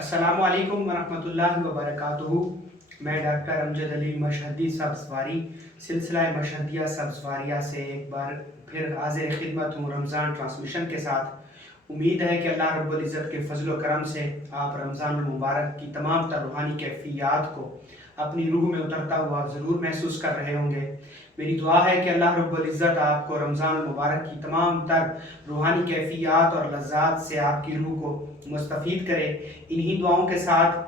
السلام علیکم ورحمۃ اللہ وبرکاتہ۔ میں ڈاکٹر امجد علی مشہدی سبزواری سلسلہ مشہدیہ سبزواریہ سے ایک بار پھر حاضر خدمت ہوں رمضان ٹرانسمیشن کے ساتھ۔ امید ہے کہ اللہ رب العزت کے فضل و کرم سے آپ رمضان المبارک کی تمام تر روحانی کیفیات کو اپنی روح میں اترتا ہوا ضرور محسوس کر رہے ہوں گے۔ میری دعا ہے کہ اللہ رب العزت آپ کو رمضان المبارک کی تمام تر روحانی کیفیات اور لذات سے آپ کی روح کو مستفید کرے۔ انہی دعاؤں کے ساتھ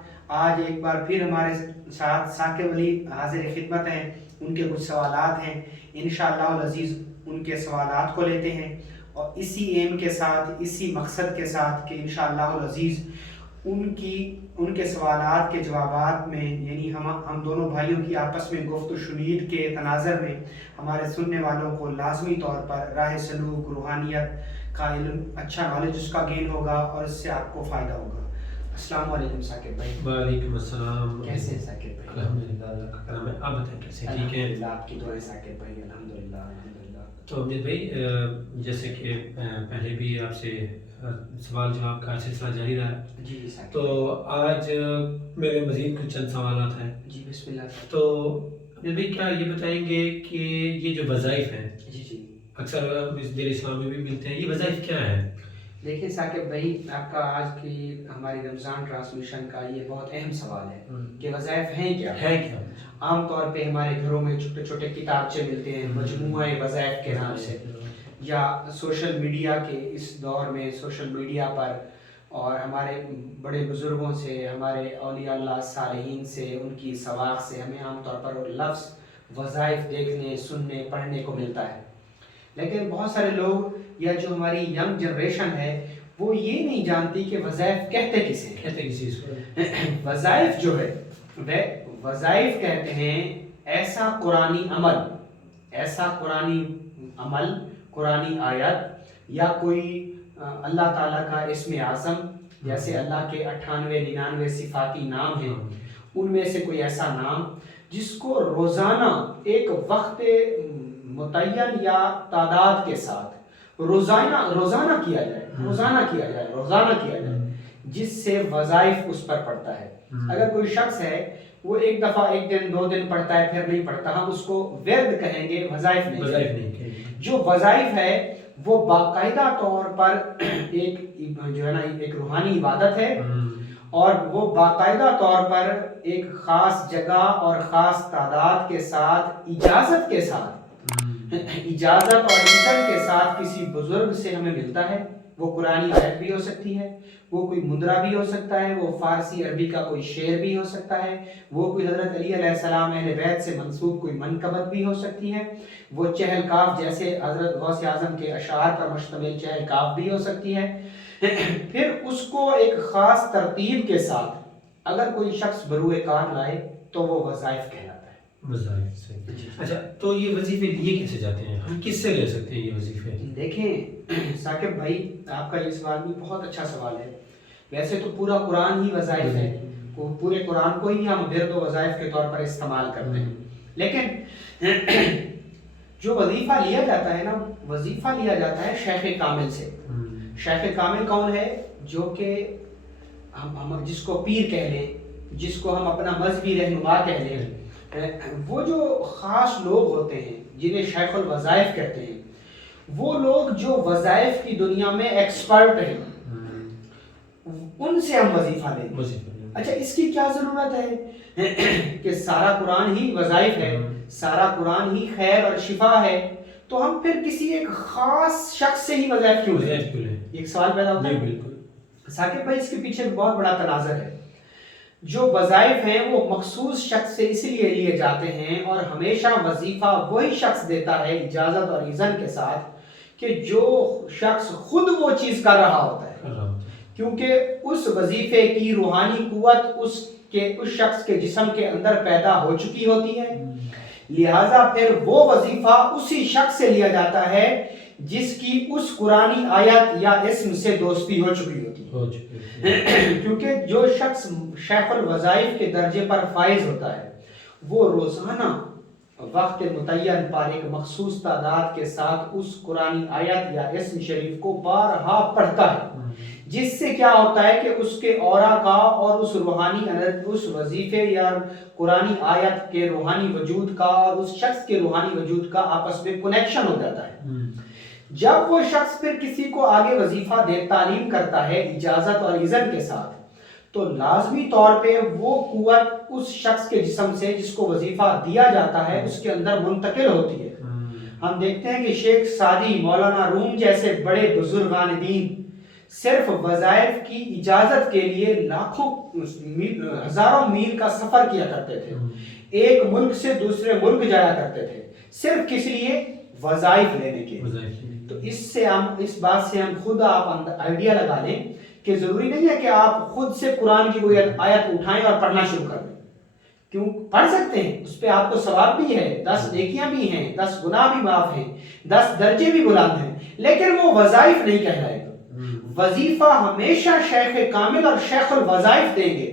آج ایک بار پھر ہمارے ساتھ ثاقب علی حاضر خدمت ہیں۔ ان کے کچھ سوالات ہیں، انشاءاللہ العزیز ان کے سوالات کو لیتے ہیں، اور اسی ایم کے ساتھ، اسی مقصد کے ساتھ کہ انشاءاللہ العزیز ان کے سوالات کے جوابات میں، یعنی ہم دونوں بھائیوں کی آپس میں گفت و شنید کے تناظر میں ہمارے سننے والوں کو لازمی طور پر راہ سلوک، روحانیت کا علم، اچھا نالج اس کا گین ہوگا اور اس سے آپ کو فائدہ ہوگا۔ السلام علیکم ثاقب بھائی۔ وعلیکم السلام۔ کیسے ہیں ثاقب بھائی؟ الحمدللہ، اللہ کا کرم ہے۔ آپ بتائیں کیسے؟ ٹھیک ہے؟ الحمدللہ، آپ کی دعائیں ثاقب بھائی، الحمدللہ الحمدللہ۔ تو امجد بھائی، جیسے کہ پہلے بھی آپ سے سوال جواب کا سلسلہ جاری رہا ہے، جی ثاقب، تو آج میرے مزید کچھ چند سوالات ہیں۔ جی بسم اللہ۔ تو امجد بھائی، کیا یہ بتائیں گے کہ یہ جو وظائف ہیں، جی جی، اکثر اس دین اسلام میں بھی ملتے ہیں، یہ وظائف کیا ہیں؟ دیکھیں ثاقب بھائی، آپ کا آج کی ہماری رمضان ٹرانسمیشن کا یہ بہت اہم سوال ہے کہ وظائف ہیں کیا؟ ہے کیا؟ عام طور پہ ہمارے گھروں میں چھوٹے چھوٹے کتابچے ملتے ہیں مجموعہ وظائف کے نام سے، یا سوشل میڈیا کے اس دور میں سوشل میڈیا پر اور ہمارے بڑے بزرگوں سے، ہمارے اولیاء اللہ صالحین سے، ان کی سواق سے ہمیں عام طور پر لفظ وظائف دیکھنے، سننے، پڑھنے کو ملتا ہے۔ لیکن بہت سارے لوگ یا جو ہماری ینگ جنریشن ہے وہ یہ نہیں جانتی کہ وظائف کہتے کسے ہیں۔ کہتے کسی چیز کو؟ وظائف جو ہے وہ وظائف کہتے ہیں ایسا قرآنی عمل، ایسا قرآنی عمل، قرآنی آیت، یا کوئی اللہ تعالیٰ کا اسم اعظم، جیسے اللہ کے 98 99 صفاتی نام ہیں، ان میں سے کوئی ایسا نام جس کو روزانہ ایک وقت متعین یا تعداد کے ساتھ روزانہ کیا جائے، جس سے وظائف اس پر پڑتا ہے۔ اگر کوئی شخص ہے وہ ایک دفعہ ایک دن 2 دن پڑھتا ہے پھر نہیں پڑھتا، ہم اس کو ورد کہیں گے، وظائف نہیں۔ جو وظائف ہے وہ باقاعدہ طور پر ایک جو ہے نا ایک روحانی عبادت ہے، اور وہ باقاعدہ طور پر ایک خاص جگہ اور خاص تعداد کے ساتھ اجازت اور اذن کے ساتھ کسی بزرگ سے ہمیں ملتا ہے۔ وہ قرآنی آیت بھی ہو سکتی ہے، وہ کوئی مدرا بھی ہو سکتا ہے، وہ فارسی عربی کا کوئی شعر بھی ہو سکتا ہے، وہ کوئی حضرت علی علیہ السلام اہل بیت سے منسوب کوئی منقبت بھی ہو سکتی ہے، وہ چہل کاف جیسے حضرت غوث اعظم کے اشعار پر مشتمل چہل کاف بھی ہو سکتی ہے۔ پھر اس کو ایک خاص ترتیب کے ساتھ اگر کوئی شخص بروئے کار لائے تو وہ وظائف کہلاتا ہے۔ وظائف سے۔ اچھا، تو یہ وظیفے لیے کیسے جاتے ہیں؟ ہم کس سے لے سکتے ہیں یہ وظیفے؟ دیکھیں ثاقب بھائی، آپ کا یہ سوال بھی بہت اچھا سوال ہے۔ ویسے تو پورا قرآن ہی وظائف ہے، پورے قرآن کو ہی ہم ورد و وظائف کے طور پر استعمال کرتے ہیں، لیکن جو وظیفہ لیا جاتا ہے نا، وظیفہ لیا جاتا ہے شیخ کامل سے۔ شیخ کامل کون ہے؟ جو کہ ہم جس کو پیر کہہ لیں، جس کو ہم اپنا مذہبی رہنما کہہ لیں، وہ جو خاص لوگ ہوتے ہیں جنہیں شیخ الوظائف کہتے ہیں، وہ لوگ جو وظائف کی دنیا میں ایکسپرٹ ہیں، ان سے ہم وظیفہ لیں گے۔ اچھا، اس کی کیا ضرورت ہے کہ سارا قرآن ہی وظائف ہے، سارا قرآن ہی خیر اور شفا ہے، تو ہم پھر کسی ایک خاص شخص سے ہی وظائف کیوں لیں؟ ایک سوال پیدا ہوتا ہے۔ بالکل ثاقب بھائی، اس کے پیچھے بہت بڑا تناظر ہے۔ جو وظائف ہیں وہ مخصوص شخص سے اس لیے لیے جاتے ہیں، اور ہمیشہ وظیفہ وہی شخص دیتا ہے اجازت اور اذن کے ساتھ کہ جو شخص خود وہ چیز کر رہا ہوتا ہے، کیونکہ اس وظیفے کی روحانی قوت اس شخص کے جسم کے اندر پیدا ہو چکی ہوتی ہے، لہٰذا پھر وہ وظیفہ اسی شخص سے لیا جاتا ہے جس کی اس قرآنی آیت یا اسم سے دوستی ہو چکی ہوتی ہے۔ کیونکہ جو شخص شیخ الوظائف کے درجے پر فائز ہوتا ہے وہ وقت متعین پر ایک مخصوص تعداد کے ساتھ اس قرآنی آیت یا اسم شریف کو بارہا پڑھتا ہے، جس سے کیا ہوتا ہے کہ اس کے اورا کا اور اس وظیفے یا قرآنی آیت کے روحانی وجود کا اور اس شخص کے روحانی وجود کا آپس میں کنیکشن ہو جاتا ہے۔ جب وہ شخص پھر کسی کو آگے وظیفہ تعلیم کرتا ہے اجازت اور اذن کے ساتھ، تو لازمی طور پہ وہ قوت اس شخص کے جسم سے جس کو وظیفہ دیا جاتا ہے اس کے اندر منتقل ہوتی ہے۔ ہم دیکھتے ہیں کہ شیخ سعدی، مولانا روم جیسے بڑے بزرگان دین صرف وظائف کی اجازت کے لیے ہزاروں میل کا سفر کیا کرتے تھے، ایک ملک سے دوسرے ملک جایا کرتے تھے، صرف کس لیے؟ وظائف لینے کے۔ تو اس بات سے ہم خود آپ آئیڈیا لگا لیں کہ ضروری نہیں ہے کہ آپ خود سے قرآن کی کوئی آیت اٹھائیں اور پڑھنا شروع کر دیں۔ کیوں؟ پڑھ سکتے ہیں، اس پہ آپ کو ثواب بھی ہے، 10 نیکیاں بھی ہیں، 10 گناہ بھی معاف ہیں، 10 درجے بھی بلند ہیں، لیکن وہ وظائف نہیں کہلائے گا۔ وظیفہ ہمیشہ شیخ کامل اور شیخ الوظائف دیں گے،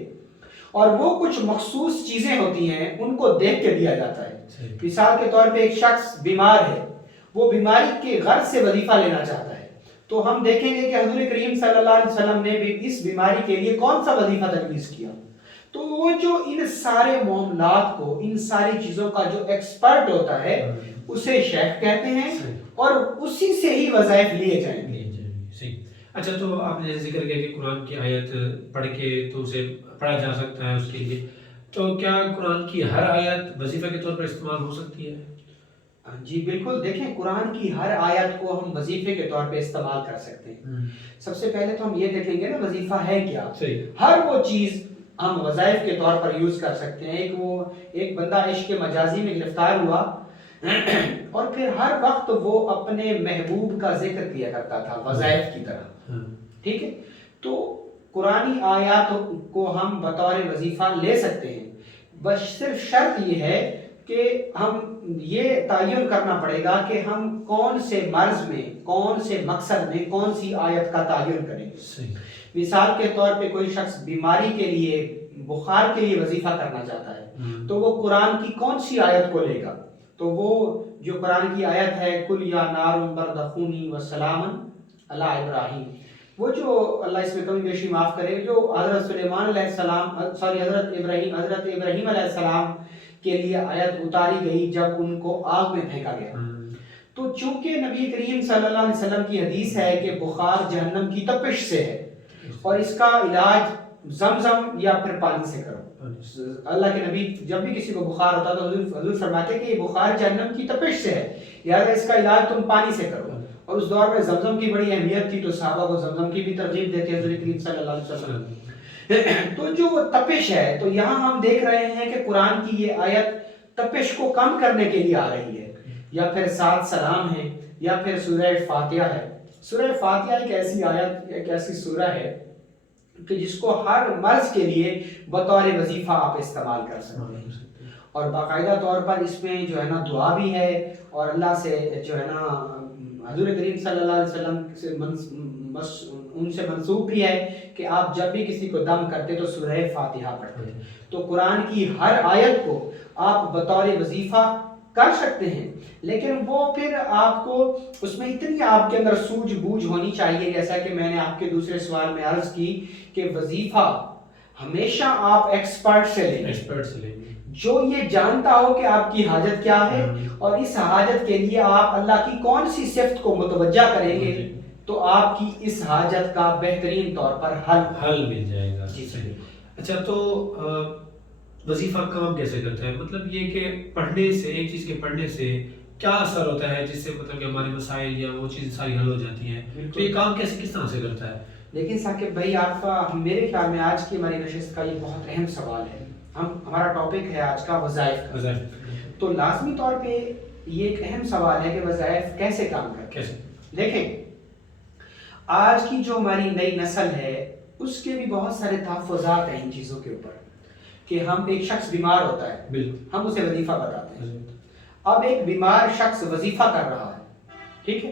اور وہ کچھ مخصوص چیزیں ہوتی ہیں ان کو دیکھ کے دیا جاتا ہے۔ مثال کے طور پہ ایک شخص بیمار ہے، وہ بیماری کے غرض سے وظیفہ لینا چاہتا ہے، تو ہم دیکھیں گے کہ حضور کریم صلی اللہ علیہ وسلم نے بھی اس بیماری کے لیے کون سا وظیفہ تجویز کیا۔ تو وہ جو ان سارے معاملات کو، ان ساری چیزوں کا جو ایکسپرٹ ہوتا ہے اسے شیخ کہتے ہیں، اور اسی سے ہی وظائف لیے جائیں گے۔ اچھا، تو آپ نے ذکر کیا کہ قرآن کی آیت پڑھ کے تو اسے پڑھا جا سکتا ہے، اس کے لیے تو کیا قرآن کی ہر آیت وظیفہ کے طور پر استعمال ہو سکتی ہے؟ جی بالکل، دیکھیں قرآن کی ہر آیت کو ہم وظیفے کے طور پہ استعمال کر سکتے ہیں۔ سب سے پہلے تو ہم یہ دیکھیں گے نا وظیفہ ہے کیا۔ ہر وہ چیز ہم وظائف کے طور پر یوز کر سکتے ہیں۔ ایک بندہ عشق مجازی میں گرفتار ہوا اور پھر ہر وقت وہ اپنے محبوب کا ذکر کیا کرتا تھا وظائف کی طرح، ٹھیک ہے؟ تو قرآنی آیات کو ہم بطور وظیفہ لے سکتے ہیں، بس صرف شرط یہ ہے کہ ہم یہ تعین کرنا پڑے گا کہ ہم کون سے مرض میں، کون سے مقصد میں کون سی آیت کا تعین کریں گے۔ مثال کے طور پہ کوئی شخص بیماری کے لیے، بخار کے لیے وظیفہ کرنا چاہتا ہے، تو وہ قرآن کی کون سی آیت کو لے گا؟ تو وہ جو قرآن کی آیت ہے قُلْ یَا نَارُ بَرْدًا وَسَلَامًا عَلَىٰ ابراہیم، وہ جو اللہ اس میں کمی بیشی معاف کرے، جو حضرت سلیمان علیہ السلام حضرت ابراہیم علیہ السلام کے لیے آیت اتاری گئی جب ان کو آگ میں پھینکا گیا۔ تو چونکہ نبی کریم صلی اللہ علیہ وسلم کی حدیث ہے کہ بخار جہنم کی تپش سے ہے، اور اس کا علاج زمزم یا پھر پانی سے کرو۔ اللہ کے نبی جب بھی کسی کو بخار ہوتا تو حضور فرماتے کہ یہ بخار جہنم کی تپش سے ہے، لہٰذا اس کا علاج تم پانی سے کرو۔ اور اس دور میں زمزم کی بڑی اہمیت تھی، تو صحابہ کو زمزم کی بھی ترغیب دیتے حضور کریم صلی اللہ علیہ وسلم۔ تو جو تپش ہے، تو یہاں ہم دیکھ رہے ہیں کہ قرآن کی یہ آیت تپش کو کم کرنے کے لیے آ رہی ہے، یا پھر 7 سلام ہے، یا پھر سورہ فاتحہ ہے۔ سورہ فاتحہ ایک ایسی آیت، ایک ایسی سورہ ہے کہ جس کو ہر مرض کے لیے بطور وظیفہ آپ استعمال کر سکتے ہیں، اور باقاعدہ طور پر اس میں جو ہے نا دعا بھی ہے، اور اللہ سے جو ہے نا حضور کریم صلی اللہ علیہ وسلم سے ان سے منسوب بھی ہے کہ آپ جب بھی کسی کو دم کرتے تو سورہ فاتحہ پڑھتے۔ تو قرآن کی ہر آیت کو آپ بطور وظیفہ کر سکتے ہیں، لیکن وہ پھر آپ کو اس میں اتنی آپ کے اندر سوجھ بوجھ ہونی چاہیے، جیسا کہ میں نے آپ کے دوسرے سوال میں عرض کی کہ وظیفہ ہمیشہ آپ ایکسپرٹ سے لیں، جو یہ جانتا ہو کہ آپ کی حاجت کیا ہے، اور اس حاجت کے لیے آپ اللہ کی کون سی صفت کو متوجہ کریں گے، تو آپ کی اس حاجت کا بہترین طور پر حل مل جائے گا۔ جی اچھا، تو وظیفہ کام کیسے کرتا ہے؟ مطلب یہ کہ پڑھنے سے، ایک چیز کے پڑھنے سے کیا اثر ہوتا ہے جس سے مطلب کہ ہمارے مسائل یا وہ چیز ساری حل ہو جاتی ہیں؟ تو یہ کام کس طرح سے کرتا ہے؟ لیکن ثاقب بھائی، آپ کا میرے خیال میں آج کی ہماری نشست کا یہ بہت اہم سوال ہے۔ ہمارا ٹاپک ہے آج کا وظائف کا، تو لازمی طور پہ یہ ایک اہم سوال ہے کہ وظائف کیسے کام کرتے ہیں۔ دیکھیں، آج کی جو ہماری نئی نسل ہے اس کے بھی بہت سارے تحفظات ہیں ان چیزوں کے اوپر، کہ ہم ایک شخص بیمار ہوتا ہے، ہم اسے وظیفہ بتاتے ہیں۔ اب ایک بیمار شخص وظیفہ کر رہا ہے، ٹھیک ہے،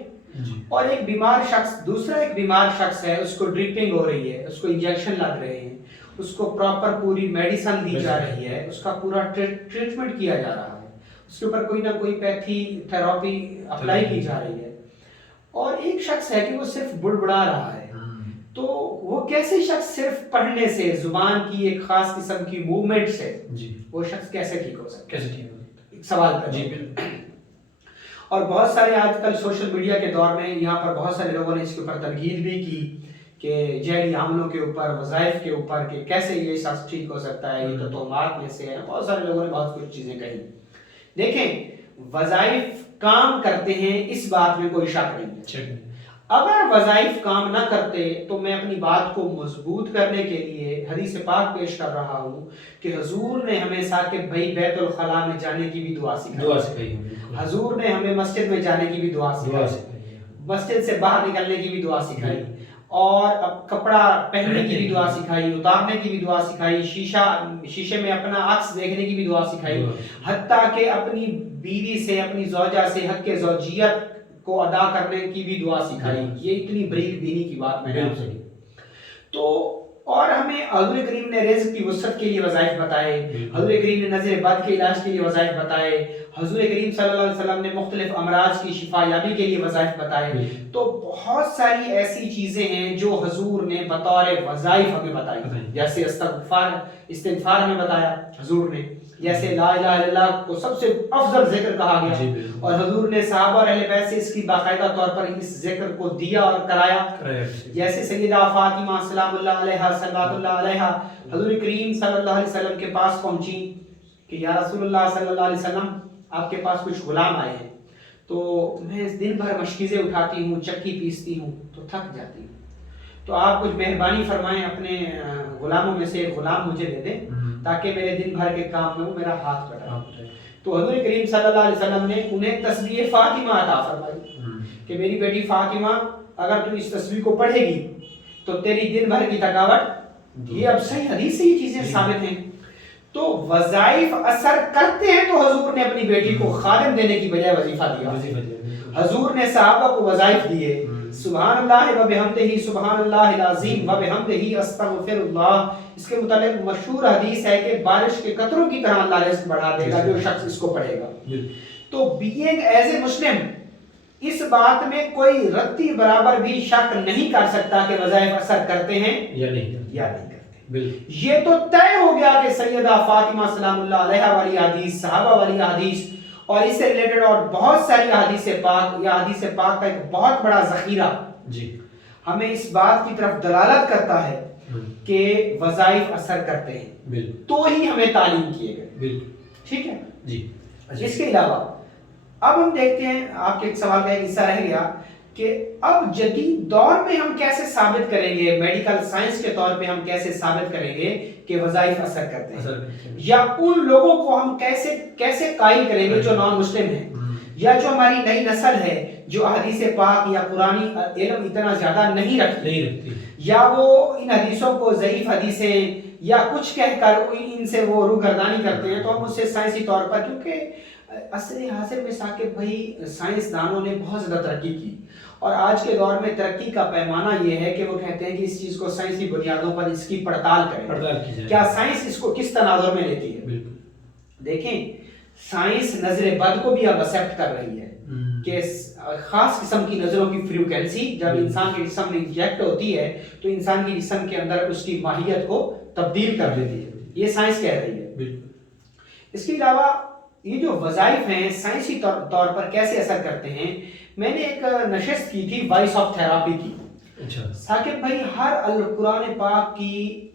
اور ایک بیمار شخص، دوسرا ایک بیمار شخص ہے، اس کو ڈرپنگ ہو رہی ہے، اس کو انجیکشن لگ رہے ہیں، اس کو پراپر پوری میڈیسن دی جا رہی ہے، اس کا پورا ٹریٹمنٹ کیا جا رہا ہے، اس کے اوپر کوئی نہ کوئی پیتھی تھراپی اپلائی کی جا رہی ہے. اور ایک شخص ہے کہ وہ صرف بڑبڑا رہا ہے, تو وہ کیسے شخص صرف پڑھنے سے, زبان کی ایک خاص قسم کی موومنٹ سے وہ شخص کیسے ٹھیک ہو سکتا ہے؟ کیسے ٹھیک ہو سکتا ہے؟ ایک سوال کا جی بالکل. اور بہت سارے آج کل سوشل میڈیا کے دور میں یہاں پر بہت سارے لوگوں نے اس کے اوپر تنقید بھی کی کہ جیلی عملوں کے اوپر, وظائف کے اوپر, کہ کیسے یہ شخص ٹھیک ہو سکتا ہے, یہ تو توہمات میں سے ہے. بہت سارے لوگوں نے بہت کچھ چیزیں کہی. دیکھیں, وظائف کام کرتے ہیں, اس بات میں کوئی شک نہیں ہے. اگر وظائف کام نہ کرتے تو میں اپنی بات کو مضبوط کرنے کے لیے حدیث پاک پیش کر رہا ہوں کہ حضور نے ہمیں ثاقب بھائی بیت الخلاء میں جانے کی بھی دعا سکھائی. حضور نے ہمیں مسجد میں جانے کی بھی دعا سکھائی, مسجد سے باہر نکلنے کی بھی دعا سکھائی, اور کپڑا پہننے کی بھی دعا سکھائی, اتارنے کی بھی دعا سکھائی, شیشے میں اپنا عکس دیکھنے کی بھی دعا سکھائی, حتیٰ کہ اپنی بیوی سے, اپنی زوجہ سے حق زوجیت کو ادا کرنے کی بھی دعا سکھائی. یہ اتنی بریک بینی کی بات میں نے آپ سے. تو اور ہمیں حضور کریم نے رزق کی وسعت کے لیے وظائف بتائے, حضور کریم نے نظر بد کے علاج کے لیے وظائف بتائے, حضور کریم صلی اللہ علیہ وسلم نے مختلف امراض کی شفا یابی کے لیے وظائف بتائے. تو بہت ساری ایسی چیزیں ہیں جو حضور نے بطور وظائف ہمیں بتائی, جیسے استغفار ہمیں بتایا حضور نے, جیسے لا الہ الا اللہ کو سب سے افضل ذکر کہا گیا, اور حضور نے صحابہ اور اہل بیت سے اس کی باقاعدہ طور پر اس ذکر کو دیا اور کرایا. جیسے سیدہ فاطمہ سلام اللہ علیہا صلوات اللہ علیہا حضور کریم صلی اللہ علیہ وسلم کے پاس پہنچی کہ یا رسول اللہ صلی اللہ علیہ وسلم, آپ کے پاس کچھ غلام آئے ہیں, تو میں دن بھر مشکیزیں اٹھاتی ہوں, چکی پیستی ہوں, تو تھک جاتی ہوں, تو آپ کچھ مہربانی فرمائیں, اپنے غلاموں میں سے ایک غلام مجھے دے دیں تاکہ میرے دن بھر کے کام میں وہ میرا ہاتھ بٹائے. تو حضور کریم صلی اللہ علیہ وسلم نے انہیں تسبیح فاطمہ عطا فرمائی کہ میری بیٹی فاطمہ, اگر تو اس تسبیح کو پڑھے گی تو تیری دن بھر کی تھکاوٹ, یہ اب صحیح حدیث سے یہ چیزیں ثابت ہیں. تو وظائف اثر کرتے ہیں, تو حضور نے اپنی بیٹی کو خادم دینے کی بجائے وظیفہ دیا. حضور نے صحابہ کو وظائف دیے, سبحان اللہ و بحمدہ سبحان اللہ العظیم و بحمدہ استغفر اللہ. اس کے متعلق مشہور حدیث ہے کہ بارش کے قطروں کی طرح اللہ رزق بڑھا دے گا جو شخص اس کو پڑھے گا. تو بینگ ایز اے مسلم اس بات میں کوئی رتی برابر بھی شک نہیں کر سکتا کہ وظائف اثر کرتے ہیں یا نہیں کرتے. یہ تو طے ہو گیا کہ سیدہ فاطمہ سلام اللہ علیہا والی حدیث, صحابہ والی حدیث, اور اس سے ریلیٹڈ اور بہت ساری حدیث پاک, یا حدیث پاک کا ایک بہت بڑا ذخیرہ ہمیں اس بات کی طرف دلالت کرتا ہے کہ وظائف اثر کرتے ہیں, تو ہی ہمیں تعلیم کیے گئے. ٹھیک ہے جی. اس کے علاوہ اب ہم دیکھتے ہیں, آپ کے ایک سوال کا ایک حصہ رہ گیا کہ اب جدید دور میں ہم کیسے ثابت کریں گے, میڈیکل سائنس کے طور پہ ہم کیسے ثابت کریں گے کہ وظائف اثر کرتے ہیں, یا ان لوگوں کو ہم کیسے قائل کریں گے جو نان مسلم ہیں, یا جو ہماری نئی نسل ہے جو حدیث پاک یا قرآنی علم اتنا زیادہ نہیں رکھتی, یا وہ ان حدیثوں کو ضعیف حدیثیں یا کچھ کہہ کر ان سے وہ روگردانی کرتے ہیں. تو ہم اس سے سائنسی طور پر, کیونکہ عصر حاضر میں ثاقب بھائی سائنسدانوں نے بہت زیادہ ترقی کی, اور آج کے دور میں ترقی کا پیمانہ یہ ہے کہ وہ کہتے ہیں کہ اس چیز کو سائنسی بنیادوں پر اس کی پڑتال کریں, کیا سائنس اس کو کس تناظر میں لیتی ہے. دیکھیں, سائنس نظر بد کو بھی اب ایکسپٹ کر رہی ہے کہ خاص قسم کی نظروں کی فریکوینسی جب انسان کے جسم میں انجیکٹ ہوتی ہے تو انسان کی جسم کے اندر اس کی ماہیت کو تبدیل کر دیتی ہے, یہ سائنس کہہ رہی ہے. اس کے علاوہ یہ جو وظائف ہیں سائنسی طور پر کیسے اثر کرتے ہیں, میں نے ایک نشست کی تھی وائس آف تھراپی کی. ثاقب بھائی, ہر قرآن پاک کی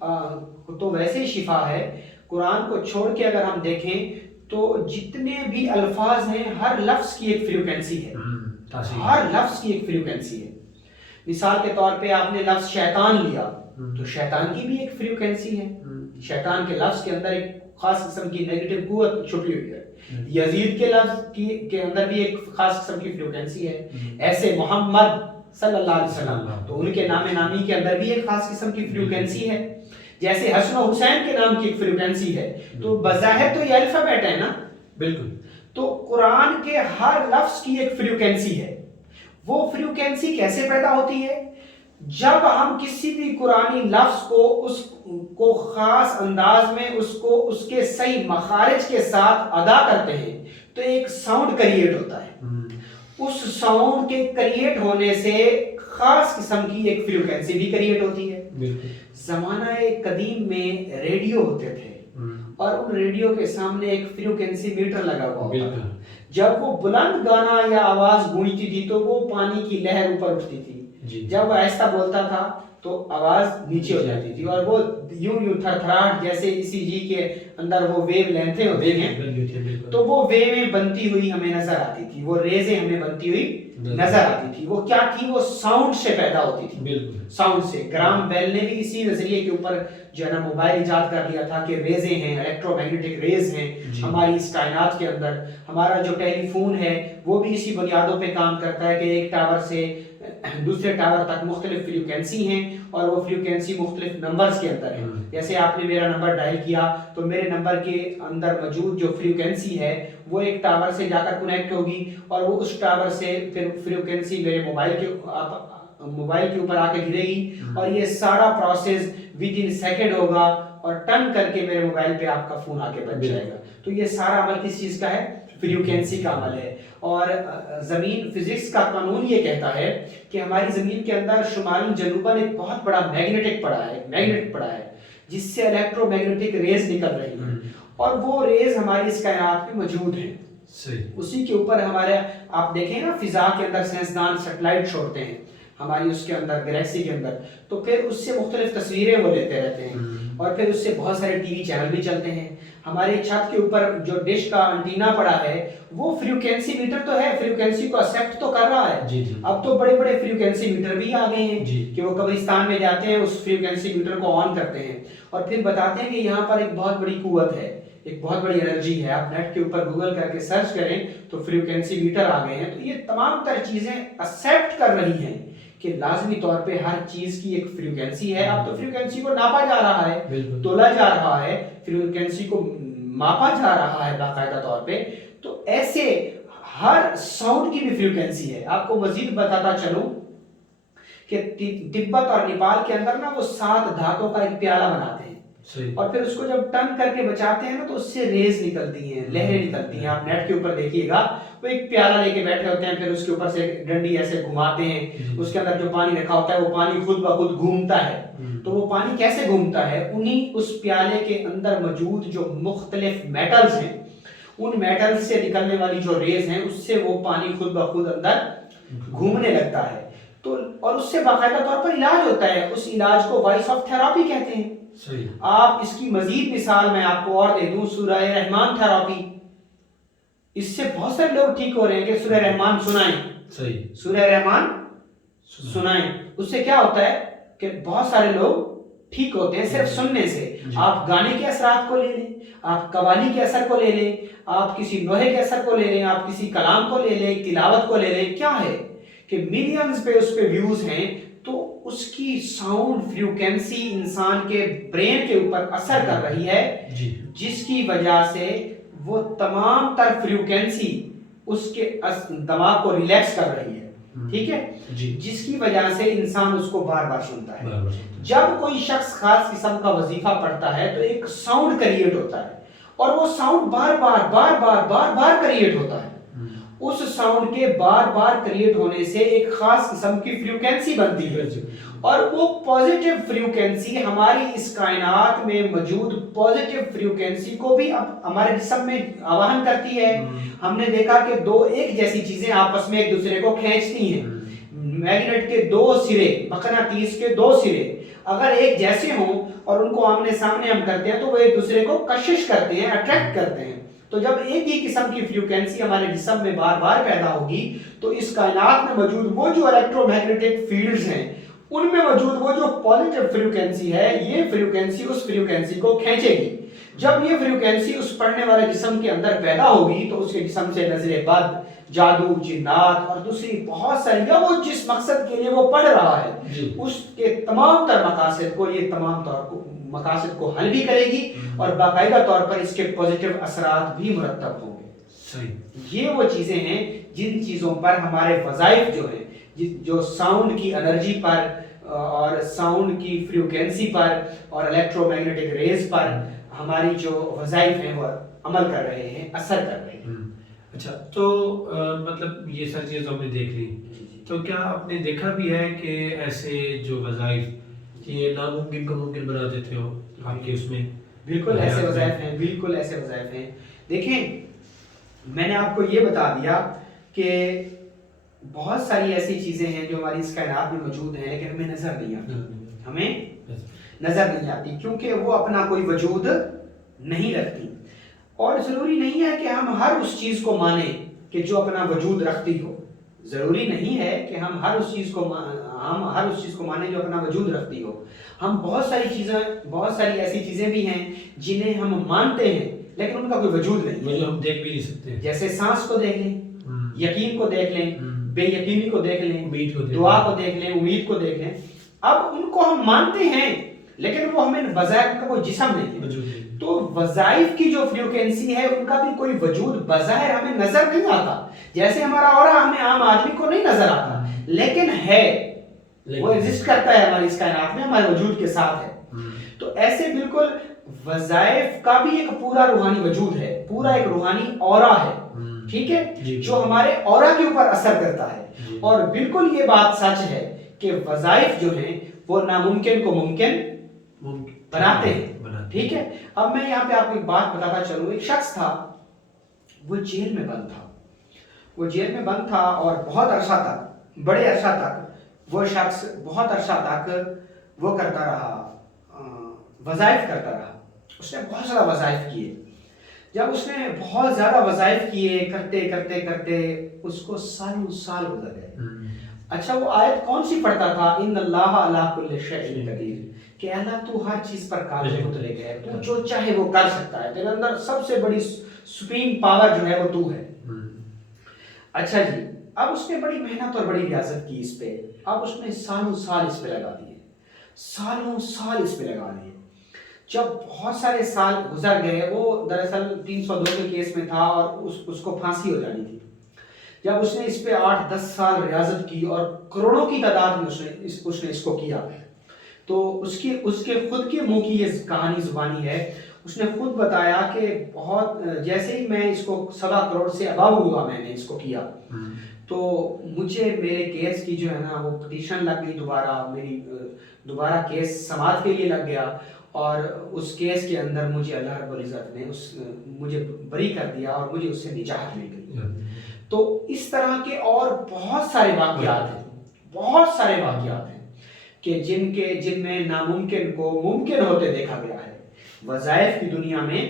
تو ویسے ہی شفا ہے, قرآن کو چھوڑ کے اگر ہم دیکھیں تو جتنے بھی الفاظ ہیں ہر لفظ کی ایک فریکوینسی ہے, ہر لفظ کی ایک فریکوینسی ہے. مثال کے طور پہ آپ نے لفظ شیطان لیا تو شیطان کی بھی ایک فریکوینسی ہے, شیطان کے لفظ کے اندر ایک خاص قسم کی نیگیٹو قوت چھپی ہوئی ہے. یزید کے لفظ کے اندر بھی ایک خاص قسم کی فریکوینسی ہے. ایسے محمد صلی اللہ علیہ وسلم, تو ان کے نام نامی کے اندر بھی ایک خاص قسم کی فریکوینسی ہے. جیسے حسن و حسین کے نام کی ایک فریکوینسی ہے. تو بظاہر تو یہ الفابیٹ ہے نا, بالکل. تو قرآن کے ہر لفظ کی ایک فریکوینسی ہے. وہ فریکوینسی کیسے پیدا ہوتی ہے؟ جب ہم کسی بھی قرآنی لفظ کو اس کو خاص انداز میں اس کے صحیح مخارج کے ساتھ ادا کرتے ہیں تو ایک ساؤنڈ کریٹ ہوتا ہے، اس ساؤنڈ کے کریٹ ہونے سے خاص قسم کی ایک فریکوینسی بھی کریٹ ہوتی ہے۔ زمانہ قدیم میں ریڈیو ہوتے تھے اور ان ریڈیو کے سامنے ایک فریکوینسی میٹر لگا ہوا ہوتا تھا، جب وہ بلند گانا یا آواز گونجتی تھی تو وہ پانی کی لہر اوپر اٹھتی تھی، جب وہ ایسا بولتا تھا تو آواز نیچے ہو جاتی تھی اور وہ یوں تھر تھراہٹ جیسے اسی جی کے اندر وہ ویو لینتھیں ہوتی ہیں، تو وہ ویویں بنتی ہوئی ہمیں نظر آتی تھی، وہ ریزیں ہمیں بنتی ہوئی نظر آتی تھی۔ وہ کیا تھی؟ وہ ساؤنڈ سے پیدا ہوتی تھی، ساؤنڈ سے۔ گرام بیل نے بھی اسی نظریے کے اوپر جو ہے نا موبائل ایجاد کر لیا تھا کہ ریزیں ہیں، الیکٹرو میگنیٹک ریز ہیں ہماری اس کائنات کے اندر۔ ہمارا جو ٹیلی فون ہے وہ بھی اسی بنیادوں پہ کام کرتا ہے کہ ایک ٹاور سے دوسرے ٹاور تک مختلف فریکوینسی ہیں اور وہ فریکوینسی مختلف نمبرز کے اندر ہیں۔ جیسے آپ نے میرا نمبر ڈائل کیا تو میرے نمبر کے اندر موجود جو فریکوینسی ہے وہ ایک ٹاور سے جا کر کنیکٹ ہوگی اور وہ اس ٹاور سے پھر فریکوینسی میرے موبائل کے اوپر آ کے گرے گی اور یہ سارا پروسیس ود ان سیکنڈ ہوگا اور ٹن کر کے میرے موبائل پہ آپ کا فون آ کے بج جائے گا۔ تو یہ سارا عمل کس چیز کا ہے؟ فریکوینسی کا عمل ہے۔ اور زمین فزکس کا قانون یہ کہتا ہے کہ ہماری زمین کے اندر شمال جنوباً ایک بہت بڑا میگنیٹ پڑا ہے جس سے الیکٹرو میگنیٹک ریز نکل رہی ہیں اور وہ ریز ہماری اس کائنات میں موجود ہیں۔ اسی کے اوپر ہمارے آپ دیکھیں نا فضا کے اندر سائنسدان سیٹلائٹ چھوڑتے ہیں ہماری اس کے اندر گلیکسی کے اندر، تو پھر اس سے مختلف تصویریں وہ لیتے رہتے ہیں اور پھر اس سے بہت سارے ٹی وی چینل بھی چلتے ہیں۔ ہماری چھت کے اوپر جو ڈش کا انٹینا پڑا ہے وہ فریکوینسی میٹر تو ہے، فریکوینسی کو ایکسپٹ تو کر رہا ہے۔ اب تو بڑے بڑے فریکوینسی میٹر بھی آ گئے ہیں کہ وہ قبرستان میں جاتے ہیں، اس فریکوینسی میٹر کو آن کرتے ہیں اور پھر بتاتے ہیں کہ یہاں پر ایک بہت بڑی قوت ہے، ایک بہت بڑی انرجی ہے۔ آپ نیٹ کے اوپر گوگل کر کے سرچ کریں تو فریکوینسی میٹر آ گئے ہیں۔ تو یہ تمام تر چیزیں ایکسپٹ کر رہی ہیں کہ لازمی طور پہ ہر چیز کی ایک فریکوینسی ہے۔ اب تو فریکوینسی کو ناپا جا رہا ہے، تولا جا رہا ہے، فریکوینسی کو ماپا جا رہا ہے باقاعدہ طور پہ۔ تو ایسے ہر ساؤنڈ کی بھی فریکوینسی ہے۔ آپ کو مزید بتاتا چلوں کہ تبت اور نیپال کے اندر نا وہ 7 دھاتوں کا ایک پیالہ بناتے ہیں اور پھر اس کو جب ٹن کر کے بچاتے ہیں نا تو اس سے ریز نکلتی ہیں، لہریں نکلتی ہیں۔ آپ نیٹ کے اوپر دیکھیے گا، وہ ایک پیالہ لے کے بیٹھے ہوتے ہیں، پھر اس کے اوپر سے ڈنڈی ایسے گھماتے ہیں، اس کے اندر جو پانی رکھا ہوتا ہے وہ پانی خود بخود گھومتا ہے۔ تو وہ پانی کیسے گھومتا ہے؟ انہی اس پیالے کے اندر موجود جو مختلف میٹلز ہیں، ان میٹلز سے نکلنے والی جو ریز ہیں اس سے وہ پانی خود بخود اندر گھومنے لگتا ہے۔ تو اور اس سے باقاعدہ طور پر علاج ہوتا ہے، اس علاج کو وائس آف تھراپی کہتے ہیں۔ آپ اس کی مزید مثال میں آپ کو اور دے دوں، سورہ رحمان تھراپی، اس سے بہت سارے لوگ ٹھیک ہو رہے ہیں کہ سورہ رحمان سنائیں، سورہ رحمان سنائیں۔ اس سے کیا ہوتا ہے کہ بہت سارے لوگ ٹھیک ہوتے ہیں صرف سننے سے۔ آپ گانے کے اثرات کو لے لیں، آپ قوالی کے اثر کو لے لیں، آپ کسی نوحے کے اثر کو لے لیں، آپ کسی کلام کو لے لیں، تلاوت کو لے لیں، کیا ہے کہ ملینز پہ اس پہ ویوز ہیں، تو اس کی ساؤنڈ فریکوینسی انسان کے برین کے اوپر اثر کر رہی ہے، جس کی وجہ سے وہ تمام تر فریکوینسی اس کے دماغ کو ریلیکس کر رہی ہے، ٹھیک ہے، جس کی وجہ سے انسان اس کو بار بار سنتا ہے۔ جب کوئی شخص خاص قسم کا وظیفہ پڑھتا ہے تو ایک ساؤنڈ کریٹ ہوتا ہے اور وہ ساؤنڈ بار بار بار بار بار بار کریٹ ہوتا ہے۔ اس ساؤنڈ کے بار بار کریٹ ہونے سے ایک خاص قسم کی فریکوینسی بنتی ہے اور وہ پازیٹیو فریکوینسی ہماری اس کائنات میں موجود پازیٹیو فریکوینسی کو بھی اب ہمارے جسم میں آواہن کرتی ہے۔ ہم نے دیکھا کہ دو ایک جیسی چیزیں آپس میں ایک دوسرے کو کھینچتی ہیں۔ میگنیٹ کے 2 سرے، مقناطیس کے 2 سرے اگر ایک جیسے ہوں اور ان کو آمنے سامنے ہم کرتے ہیں تو وہ ایک دوسرے کو کشش کرتے ہیں، اٹریکٹ کرتے ہیں۔ تو جب ایک ہی قسم کی فریکوینسی ہمارے جسم میں بار بار پیدا ہوگی تو اس کائنات میں موجود وہ جو الیکٹرو میگنیٹک فیلڈز ہیں ان میں موجود وہ جو پازیٹیو فریکوینسی ہے، یہ فریکوینسی اس فریکوینسی کو کھینچے گی۔ جب یہ فریکوینسی اس پڑھنے والے جسم کے اندر پیدا ہوگی تو اس کے جسم سے نظر بد، جادو، جنات اور دوسری بہت ساری یا وہ جس مقصد کے لیے وہ پڑھ رہا ہے اس کے تمام تر مقاصد کو یہ تمام مقاصد کو حل بھی کرے گی اور باقاعدہ طور پر اس کے پازیٹیو اثرات بھی مرتب ہوں گے۔ یہ وہ چیزیں ہیں جن چیزوں پر ہمارے وظائف جو ہیں، جو ساؤنڈ کی انرجی پر اور ساؤنڈ کی فریکوینسی پر اور الیکٹرو میگنیٹک ریز پر ہماری جو وظائف ہیں وہ عمل کر رہے ہیں، اثر کر رہے ہیں۔ اچھا تو مطلب یہ ساری چیزیں ہم نے دیکھ لی، تو کیا آپ نے دیکھا بھی ہے کہ ایسے جو وظائف یہ ناممکن کو ممکن بنا دیتے ہو آپ کے اس میں؟ بالکل ایسے وظائف ہیں، بالکل ایسے وظائف ہیں. دیکھیں میں نے آپ کو یہ بتا دیا کہ بہت ساری ایسی چیزیں ہیں جو ہماری اس کائنات میں موجود ہیں لیکن ہمیں نظر نہیں آتی، ہمیں نظر نہیں آتی کیونکہ وہ اپنا کوئی وجود نہیں رکھتی. اور ضروری نہیں ہے کہ ہم ہر اس چیز کو مانیں کہ جو اپنا وجود رکھتی ہو. ضروری نہیں ہے کہ ہم ہر اس چیز کو مانیں جو اپنا وجود رکھتی ہو. ہم بہت ساری ایسی چیزیں بھی ہیں جنہیں ہم مانتے ہیں لیکن ان کا کوئی وجود نہیں ہے، جو ہم دیکھ بھی نہیں سکتے. جیسے سانس کو دیکھ لیں، یقین کو دیکھ لیں، بے یقینی کو دیکھ لیں، امید کو دیکھ دعا کو دیکھ لیں، امید کو دیکھ لیں. اب ان کو ہم مانتے ہیں لیکن وہ ہمیں بظاہر کا کوئی جسم نہیں ہے. تو وظائف کی جو فریکوینسی ہے ان کا بھی کوئی وجود بظاہر ہمیں نظر نہیں آتا. جیسے ہمارا اورا ہمیں عام آدمی کو نہیں نظر آتا لیکن ہے، وہ ایگزسٹ کرتا ہے ہماری اس کائنات میں، ہمارے وجود کے ساتھ ہے. تو ایسے بالکل وظائف کا بھی ایک پورا روحانی وجود ہے، پورا ایک روحانی اورا ہے، ٹھیک ہے، جو ہمارے اورا کے اوپر اثر کرتا ہے. اور بالکل یہ بات سچ ہے کہ وظائف جو ہیں وہ ناممکن کو ممکن بناتے ہیں، ٹھیک ہے. اب میں یہاں پہ آپ کو ایک بات بتاتا چلوں. ایک شخص تھا، وہ جیل میں بند تھا اور بہت عرصہ تک، بڑے عرصہ تک وہ شخص بہت عرصہ تک وہ کرتا رہا، وظائف کرتا رہا. اس نے بہت زیادہ وظائف کیے. جب اس نے بہت زیادہ وظائف کیے کرتے کرتے کرتے اس کو سالوں سال گزر گئے. اچھا وہ آیت کون سی پڑھتا تھا؟ ان اللہ علی کل شیء قدیر، کہ اللہ تو ہر چیز پر قادر مطلق ہے، تو جو چاہے وہ کر سکتا ہے، تیرے اندر سب سے بڑی سپریم پاور جو ہے وہ تو ہے. اچھا جی، اب اس نے بڑی محنت اور بڑی ریاضت کی اس پہ. اب اس نے سالوں سال اس پہ لگا دیے، سالوں سال اس پہ لگا دیے. جب بہت سارے سال گزر گئے، وہ دراصل 302 کے کیس میں تھا اور اس کو پھانسی ہو جانی تھی. جب اس نے اس پہ 8-10 سال ریاضت کی اور کروڑوں کی تعداد میں اس نے اس کو کیا، تو اس کے خود کے منہ کی یہ کہانی زبانی ہے. اس نے خود بتایا کہ بہت جیسے ہی میں اس کو 1.25 کروڑ سے ابو ہوا میں نے اس کو کیا، تو مجھے میرے کیس کی جو ہے نا وہ پٹیشن لگ گئی، دوبارہ کیس سماعت کے لیے لگ گیا. اور اس کیس کے اندر مجھے اللہ رب العزت نے مجھے بری کر دیا اور مجھے اس سے نجات مل گئی. تو اس طرح کے اور بہت سارے واقعات ہیں کہ جن میں ناممکن کو ممکن ہوتے دیکھا گیا ہے. وظائف کی دنیا میں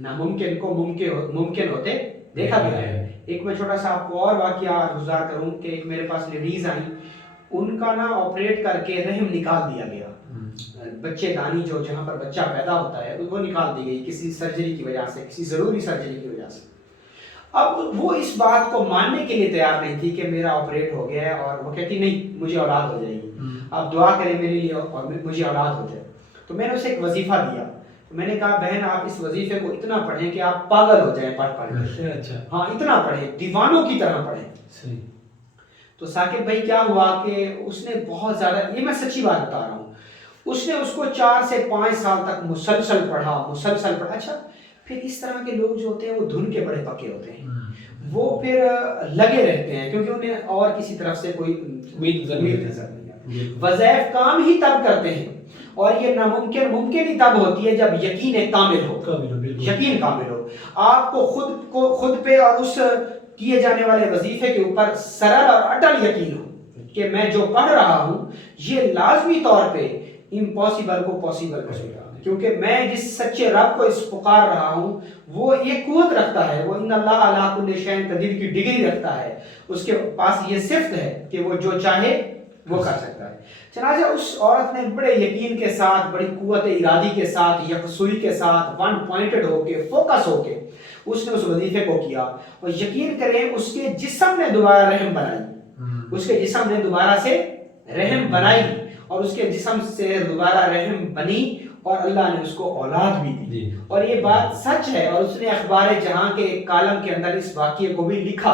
ناممکن کو ممکن ہوتے دیکھا گیا ہے. ایک میں چھوٹا سا آپ کو اور واقعہ گزار کروں کہ ایک میرے پاس لیڈیز آئیں، ان کا نا آپریٹ کر کے رحم نکال دیا گیا. بچے دانی جہاں پر بچہ پیدا ہوتا ہے وہ نکال دی گئی کسی سرجری کی وجہ سے، کسی ضروری سرجری کی وجہ سے. اب وہ اس بات کو ماننے کے لیے تیار نہیں تھی کہ میرا آپریٹ ہو گیا ہے، اور وہ کہتی نہیں مجھے اولاد ہو جائے گی، آپ دعا کریں میرے لیے اور مجھے اولاد ہو جائے. تو میں نے اسے ایک وظیفہ دیا. میں نے کہا بہن آپ اس وظیفے کو اتنا پڑھیں کہ آپ پاگل ہو جائیں پڑھ کے. اچھا، ہاں اتنا پڑھیں، دیوانوں کی طرح پڑھیں. تو ثاقب بھائی کیا ہوا کہ اس نے بہت زیادہ، یہ میں سچی بات بتا رہا ہوں، اس نے اس کو 4 سے 5 سال تک مسلسل پڑھا. اچھا پھر اس طرح کے لوگ جو ہوتے ہیں وہ دھن کے بڑے پکے ہوتے ہیں، وہ پھر لگے رہتے ہیں کیونکہ انہیں اور کسی طرف سے کوئی امید نظر نہیں آتی. وظائف کام ہی تب کرتے ہیں اور یہ ناممکن ممکن ہی تب ہوتی ہے جب یقین کامل ہو. آپ کو خود پہ اور اس کیے جانے والے وظیفے کے اوپر سرل اور اٹل یقین ہو کہ میں جو پڑھ رہا ہوں یہ لازمی طور پہ امپاسبل کو پاسبل کرے گا، کیونکہ میں جس سچے رب کو اس پکار رہا ہوں وہ یہ قوت رکھتا ہے، وہ ان اللہ علی کل شیء قدیر کی ڈگری رکھتا ہے، اس کے پاس یہ صفت ہے کہ وہ جو چاہے وہ کر سکتا ہے. چنانچہ اس عورت نے بڑے یقین کے ساتھ، بڑی قوت ارادی کے ساتھ، یکسوئی کے ساتھ، ون پوائنٹڈ ہو کے، فوکس ہو کے اس نے اس وظیفے کو کیا. اور یقین کریں اس کے جسم نے دوبارہ رحم بنائی، اور اس کے جسم سے دوبارہ رحم بنی اور اللہ نے اس کو اولاد بھی دی. اور یہ بات سچ ہے، اور اس نے اخبار جہاں کے ایک کالم کے اندر اس واقعے کو بھی لکھا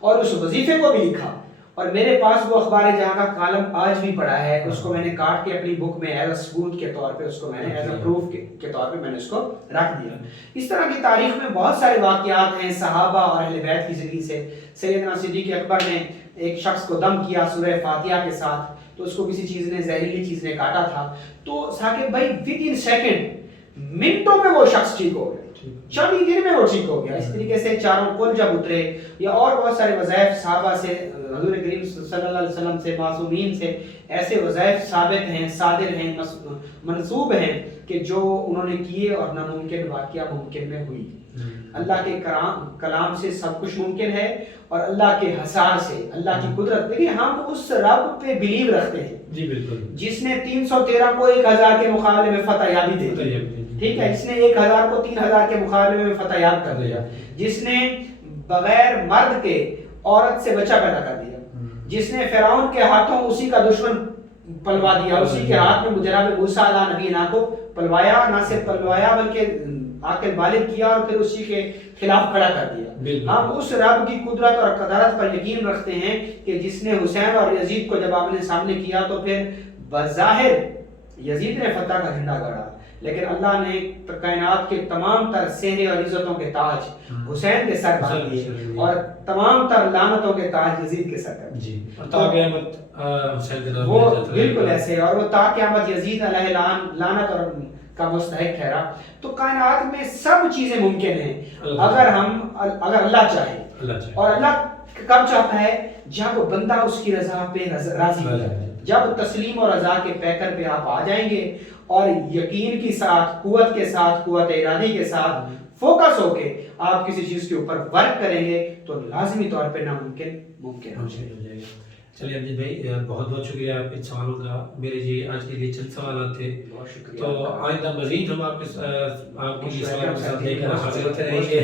اور اس وظیفے کو بھی لکھا. اور میرے پاس وہ اخبار جہاں کا کالم آج بھی پڑا ہے، اس کو میں نے کاٹ کے اپنی بک میں ایز اے ثبوت کے طور پہ اس کو میں نے ایز اے پروف کے طور پہ میں نے اس کو رکھ دیا۔ اس طرح کی تاریخ میں بہت سارے واقعات ہیں صحابہ اور اہل بیت کی زندگی سے۔ سیدنا صدیق اکبر نے ایک شخص کو دم کیا سورہ فاتحہ کے ساتھ، تو اس کو کسی چیز نے، زہریلی چیز نے کاٹا تھا، تو ثاقب بھائی ود ان سیکنڈ، منٹوں میں وہ شخص ٹھیک ہو گیا، چند ہی دن میں وہ ٹھیک ہو گیا۔ اس طریقے سے چاروں کل جب اترے، یا اور بہت سارے وظائف صحابہ سے، حضور کریم صلی اللہ علیہ وسلم سے، معصومین سے ایسے وظائف ثابت ہیں، صادر ہیں، منسوب ہیں کہ جو انہوں نے کیے اور ناممکن واقعہ ممکن میں ہوئی۔ اللہ کے کلام سے سب کچھ ممکن ہے، اور اللہ کے حصار سے، اللہ کی قدرت۔ دیکھیں ہم اس رب پہ بلیو رکھتے ہیں جی بالکل، جس نے 313 کو 1000 کے مقابلے میں فتح یابی دے دی، ٹھیک ہے، جس نے 1000 کو 3000 کے مقابلے میں فتح یاب کر دیا، جس نے بغیر مرد کے عورت سے بچہ پیدا کر دیا، جس نے فرعون کے ہاتھوں اسی کا دشمن پلوا دیا، اسی کے ہاتھ میں جناب موسیٰ علیہ نبینا کو پلوایا، نہ صرف پلوایا بلکہ عاقل بالغ کیا، اور پھر اسی کے خلاف کھڑا کر دیا۔ ہم اس رب کی قدرت اور قدرت پر یقین رکھتے ہیں کہ جس نے حسین اور یزید کو جب آپ نے سامنے کیا تو پھر بظاہر یزید نے فتح کا جھنڈا گاڑا، لیکن اللہ نے کائنات کے تمام تر سہرے اور عزتوں کے تاج حسین کے سر باندھ دیے، اور تمام تر لعنتوں کے تاج یزید کے سر پر۔ جی، اور تا قیامت حسین کے نام وہ بالکل ایسے، اور وہ تا قیامت یزید علیہ لعنت اور کا مستحق ٹھہرا۔ تو کائنات میں سب چیزیں ممکن ہیں اگر اللہ چاہے، اور اللہ کب چاہتا ہے؟ جب بندہ اس کی رضا پہ راضی ہو جائے، جب تسلیم اور رضا کے پیکر پہ آپ آ جائیں گے اور یقین کے ساتھ، قوت کے ساتھ، قوت ارادی کے ساتھ فوکس ہو کے آپ کسی چیز کے اوپر ورک کریں گے تو لازمی طور پہ ناممکن ممکن ہو جائے گا۔ چلیے امجد بھائی، بہت بہت شکریہ آپ کے سوالوں کا۔ میرے جی آج کے لیے چند سوالات تھے، بہت شکریہ۔ تو آئندہ مزید ہم آپ کے سوالوں کے ساتھ لے کر حاضر ہوتے رہیں گے۔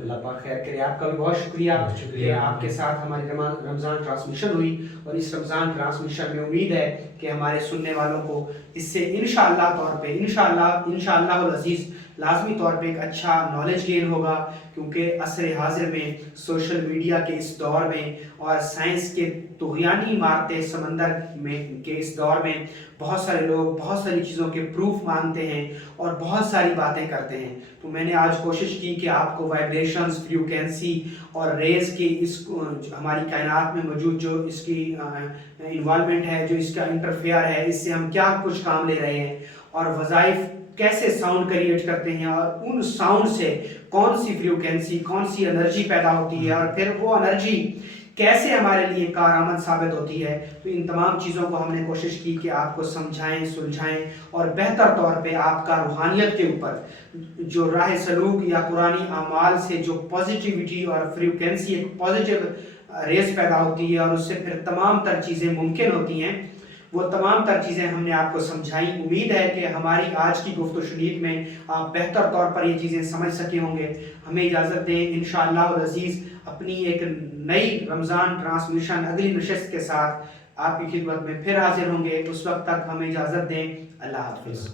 اللہ پاک خیر کرے۔ آپ کا بھی بہت شکریہ کہ آپ کے ساتھ ہماری رمضان ٹرانسمیشن ہوئی، اور اس رمضان ٹرانسمیشن میں امید ہے کہ ہمارے سننے والوں کو اس سے انشاءاللہ طور پہ انشاءاللہ العزیز لازمی طور پہ ایک اچھا نالج گین ہوگا، کیونکہ عصر حاضر میں سوشل میڈیا کے اس دور میں اور سائنس کے طغیانی مارتے سمندر میں کے اس دور میں بہت سارے لوگ بہت ساری چیزوں کے پروف مانگتے ہیں اور بہت ساری باتیں کرتے ہیں۔ تو میں نے آج کوشش کی کہ آپ کو وائبریشنز، فریکوینسی اور ریز کی اس ہماری کائنات میں موجود جو اس کی انوالومنٹ ہے، جو اس کا انٹرفیئر ہے، اس سے ہم کیا کچھ کام لے رہے ہیں، اور وظائف کیسے ساؤنڈ کریٹ کرتے ہیں، اور ان ساؤنڈ سے کون سی فریکوینسی، کون سی انرجی پیدا ہوتی ہے، اور پھر وہ انرجی کیسے ہمارے لیے کارآمد ثابت ہوتی ہے۔ تو ان تمام چیزوں کو ہم نے کوشش کی کہ آپ کو سمجھائیں، سلجھائیں، اور بہتر طور پہ آپ کا روحانیت کے اوپر جو راہ سلوک یا قرآنی اعمال سے جو پازیٹیوٹی اور فریکوینسی، ایک پازیٹیو ریز پیدا ہوتی ہے، اور اس سے پھر تمام تر چیزیں ممکن ہوتی ہیں، وہ تمام تر چیزیں ہم نے آپ کو سمجھائیں۔ امید ہے کہ ہماری آج کی گفت و شنید میں آپ بہتر طور پر یہ چیزیں سمجھ سکے ہوں گے۔ ہمیں اجازت دیں، انشاءاللہ العزیز اپنی ایک نئی رمضان ٹرانسمیشن اگلی نشست کے ساتھ آپ کی خدمت میں پھر حاضر ہوں گے۔ اس وقت تک ہمیں اجازت دیں، اللہ حافظ۔